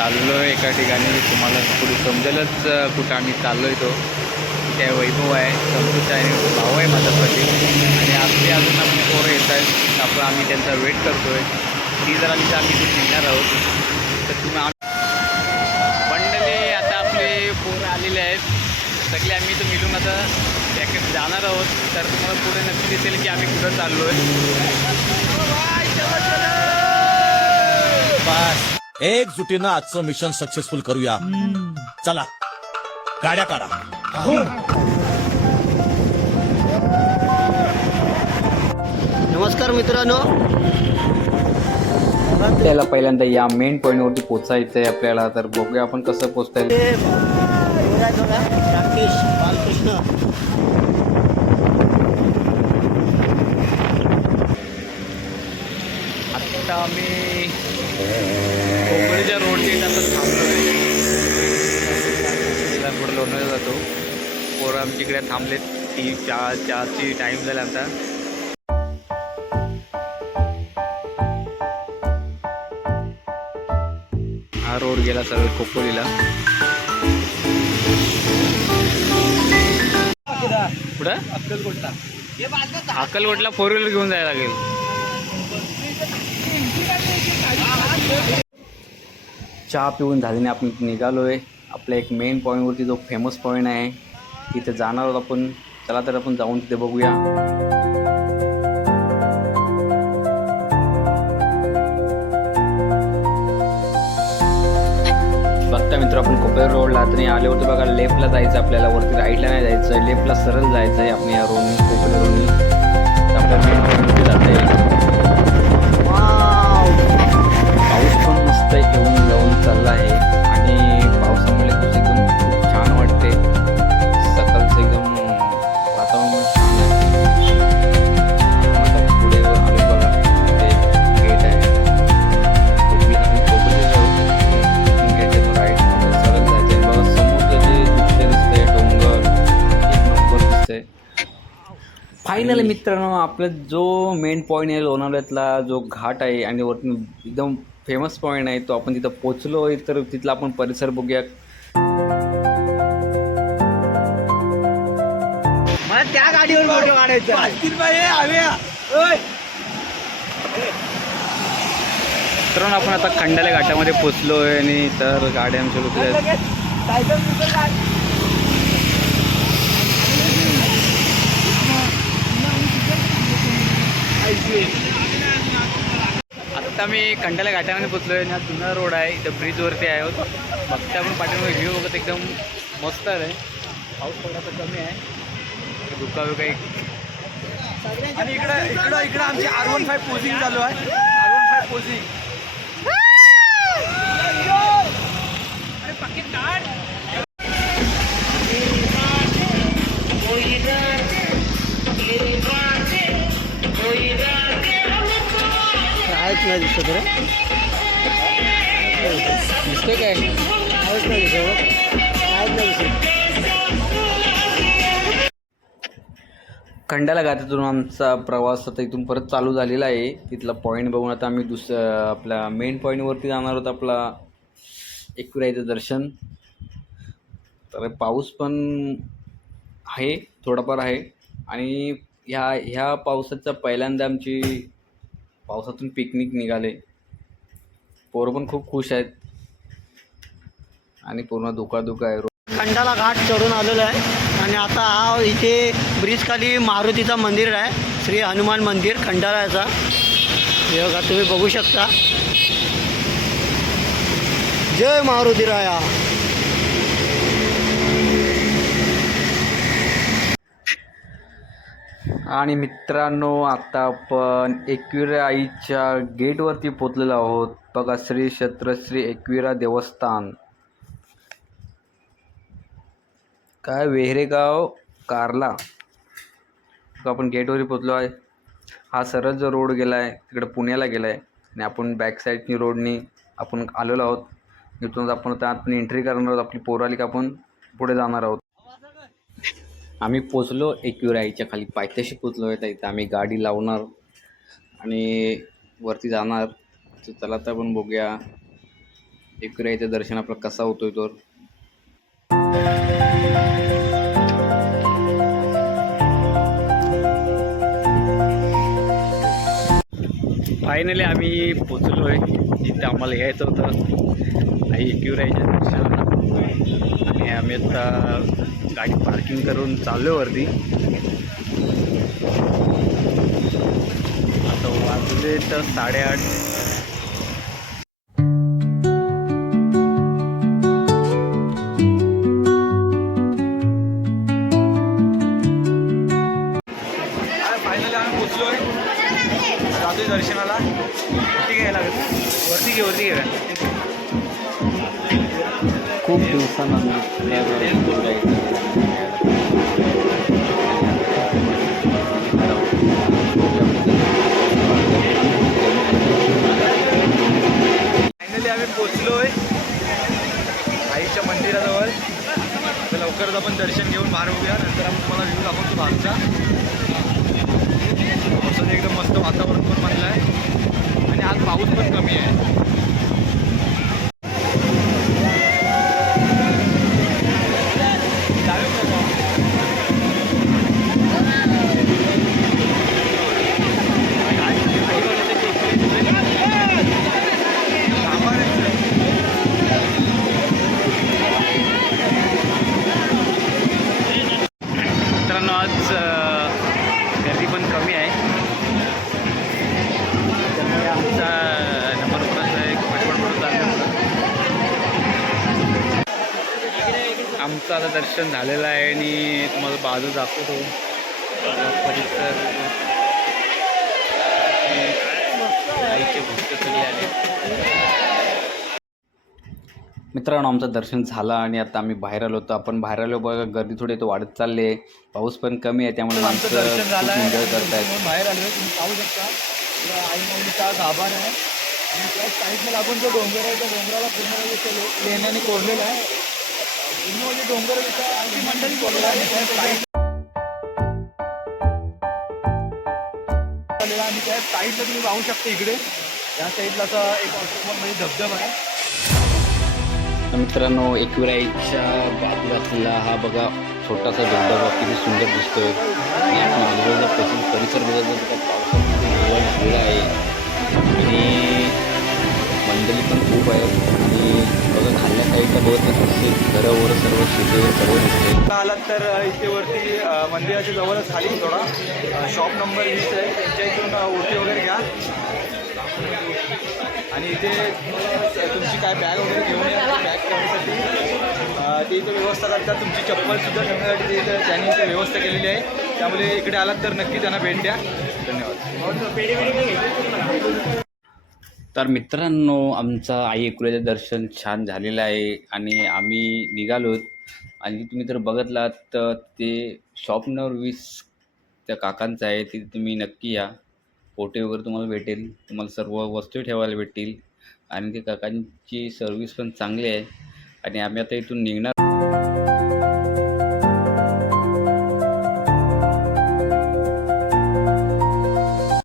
चाललो आहे एका ठिकाणी, तुम्हाला पुढे समजेलच कुठं आम्ही चाललो आहे. तो त्या वैभव आहे, संतोष आहे, भाऊ आहे माझा प्रतीक, आणि आपली अजून आपली पोरं येत आहेत. आपण आम्ही त्यांचा वेट करतो आहे. ती जर आली तर आम्ही तिथे निघणार आहोत. तर तुम्ही मंडळी आता आपले पोरं आलेले आहेत सगळे. आम्ही तर मिळून आता त्याकडे जाणार आहोत. तर तुम्हाला पुढे नक्की दिसेल की आम्ही कुठं चाललो आहे. बस एकजुटीनं आजचं मिशन सक्सेसफुल करूया. चला गाड्या काढा. नमस्कार मित्रांनो, त्याला पहिल्यांदा या मेन पॉईंटवरती पोचायचं आहे आपल्याला. तर बघूया आपण कसं पोचता येईल. राकेश बालकृष्ण आता आम्ही कोकणच्या रोडने आता थांबलो आहे. पुढे लोणावळा जातो. पोरं आमच्या इकडे थांबलेत. चारची टाईम झाला आता. हा रोड गेला सर्व खोपोलीला. कुठं अक्कलकोटला 4 व्हीलर घेऊन जायला लागेल. चहा पिऊन झाल्याने आपण निघालो आहे. आपल्या एक मेन पॉईंटवरती जो फेमस पॉईंट आहे तिथे जाणार आहोत आपण. चला तर आपण जाऊन तिथे बघूया. बघता मित्र, आपण कोपेर रोडला तरी आल्यावरती बघा लेफ्टला जायचं आपल्याला, वरती राईटला नाही जायचं आहे, लेफ्टला सरळ जायचं आहे. आपण या रोडनी कोपेर रोडनी आपल्या मेन पॉईंटवरती जाता येईल. पाऊस पण मस्त येऊन जाऊन चालला आहे आणि पावसामुळे खूप एकदम खूप छान वाटते. सकाळचं एकदम वातावरण छान आहे. आता पुढे आम्ही बघा ते गेट आहे. कोकणी जाऊ. गेटच्या राईट सरळ जायचं आहे. बघा समोरचं जे दृश्य दिसतंय, डोंगर एक नंबर दिसतंय. फायनली मित्रांनो, आपलं जो मेन पॉईंट आहे लोणावळ्यातला जो घाट आहे आणि वरती एकदम फेमस पॉईंट आहे तो आपण तिथं पोचलो आहे. तर तिथला आपण परिसर बघूया. मला त्या गाडीवर फोटो काढायचा. तर आपण आता खंडाला घाटामध्ये पोचलो आहे आणि तर गाड्या आमच्या रुकल्या. आता मी खंडाला घाटामध्ये पोचलो आहे. हा जुना रोड आहे. इथं ब्रिजवरती आहे. बघता आपण पाठीमागे व्ह्यू बघत एकदम मस्त आहे. पाऊस थोडासा कमी आहे. धुका बिका आणि इकडं आमची R15 पोझिंग चालू आहे. R15 पोझिंग कायच नाही दिसत रे. दिसतोय काय? कायच नाही दिसत. कायच नाही दिसत. खंडाला घाटातून आमचा प्रवास आता इथून परत चालू झालेला आहे. तिथला पॉईंट बघून आता आम्ही आपल्या मेन पॉईंटवरती जाणार आहोत. आपला एकविराईचं दर्शन. तर पाऊस पण आहे, थोडाफार आहे. आणि ह्या पावसाचा पहिल्यांदा आमची पावसातून पिकनिक निघाले. पोरं पण खूप खुश आहेत आणि पूर्ण धुका आहे. खंडाला घाट चढून आलेलो आहे आणि आता हा इथे ब्रिज खाली मारुतीचा मंदिर आहे. श्री हनुमान मंदिर खंडाळ्याचा. हे बघा तुम्ही बघू शकता. जय मारुती राया. आणि मित्रांनो, आता आपण एकविरा आईच्या गेटवरती पोचलेलो आहोत. बघा श्री क्षेत्र श्री एकविरा देवस्थान. काय वेहरेगाव कारला. आपण गेटवरती पोचलो आहे. हा सरळ जो रोड गेला आहे तिकडे पुण्याला गेला आहे आणि आपण बॅक साईडनी रोडनी आपण आलेलो आहोत. इथूनच आपण त्यात एंट्री करणार आहोत. आपली पोरं आली की आपण पुढे जाणार आहोत. आम्ही पोचलो एकविरा आईच्या खाली पायथ्याशी पोचलो आहे. तर इथं आम्ही गाडी लावणार आणि वरती जाणार. तर चला तर आपण बघूया. एकविराईचं दर्शन आपलं कसा होतोय तो. फायनली आम्ही पोचलो आहे जिथे आम्हाला यायचं होतं, आई एकविराईच्या दर्शनाला. आणि आम्ही आता गाडी पार्किंग करून चाललो वरती. आता वाजले तर 8:30. फायनली आम्ही पोचलोय, जातोय दर्शनाला. वरती घ्यायला लागत, वरती घे. खूप दिवसानंतर फायनली आम्ही पोचलोय आईच्या मंदिराजवळ. आता लवकरच आपण दर्शन घेऊन बाहेर होऊया. नंतर आपण तुम्हाला व्ह्यू दाखवतो बाहेरचा. पावसाचं एकदम मस्त वातावरण पण बनलं आहे आणि आज पाऊस पण कमी आहे. मित्रांनो आज गर्दी पण कमी आहे, त्यामुळे आमचा नंबर प्लस एक पटपट चाललं. आमचं आता दर्शन झालेलं आहे आणि तुम्हाला बाजू दाखवतो परिसर. आईचे भक्त सगळे आले. मित्रांनो आमचं दर्शन झालं आणि आता आम्ही बाहेर आलो. तर आपण बाहेर आलो बघा, गर्दी थोडी तो वाढत चालली आहे. पाऊस पण कमी आहे त्यामुळे आमचं माणसं दर्शन खूप झालं एन्जॉय आहे. करतायत. बाहेर आलो आहे, तुम्ही पाहू शकता. इकडं आई माऊलीचा गाभार आहे आणि त्या साईडला आपण जो डोंगर आहे त्या डोंगराला पूर्ण लेण्याने कोरलेला आहे. पूर्ण म्हणजे डोंगर अशी मंडळी कोरलेला आहे. त्या साईड आणि त्या साईडला तुम्ही पाहू शकता. इकडे या साईडला असा एक वॉटरफॉल म्हणजे धबधबा आहे. तर मित्रांनो एकविराईच्या बाजूला असलेला हा बघा छोटासा धबधबा किती सुंदर दिसतोय. आणि आपण आजूबाजूचा परिसर बघत तर पावसामध्ये झालेला आहे आणि मंडळी पण खूप आहेत. आणि बघा खाल्ल्या साईडला बघत तर असे घरावर सर्व शेती सर्व दिसते. आलात तर इथे वरती मंदिराच्या जवळच खाली थोडा शॉप नंबर 20 आहे, त्यांच्या इथून ओटी वगैरे घ्या आणि इथे तुमची काय बॅग वगैरे घेऊन या. बॅग ठेवण्यासाठी ते इथे व्यवस्था करतात. तुमची चप्पलसुद्धा ठेवण्यासाठी ते इथं त्यांनी इथे व्यवस्था केलेली आहे. त्यामुळे इकडे आलात तर नक्की त्यांना भेट द्या. धन्यवाद. तर मित्रांनो आमचं आई एकविराईचं दर्शन छान झालेलं आहे आणि आम्ही निघालो. आणि तुम्ही जर बघितलात तर ते शॉप नंबर 20 त्या काकांचं आहे. तिथे तुम्ही नक्की या. फोटो वगैरे तुम्हाला भेटेल, तुम्हाला सर्व वस्तू ठेवायला भेटतील आणि ते काकांची सर्विस पण चांगली आहे. आणि आम्ही आता इथून निघणार.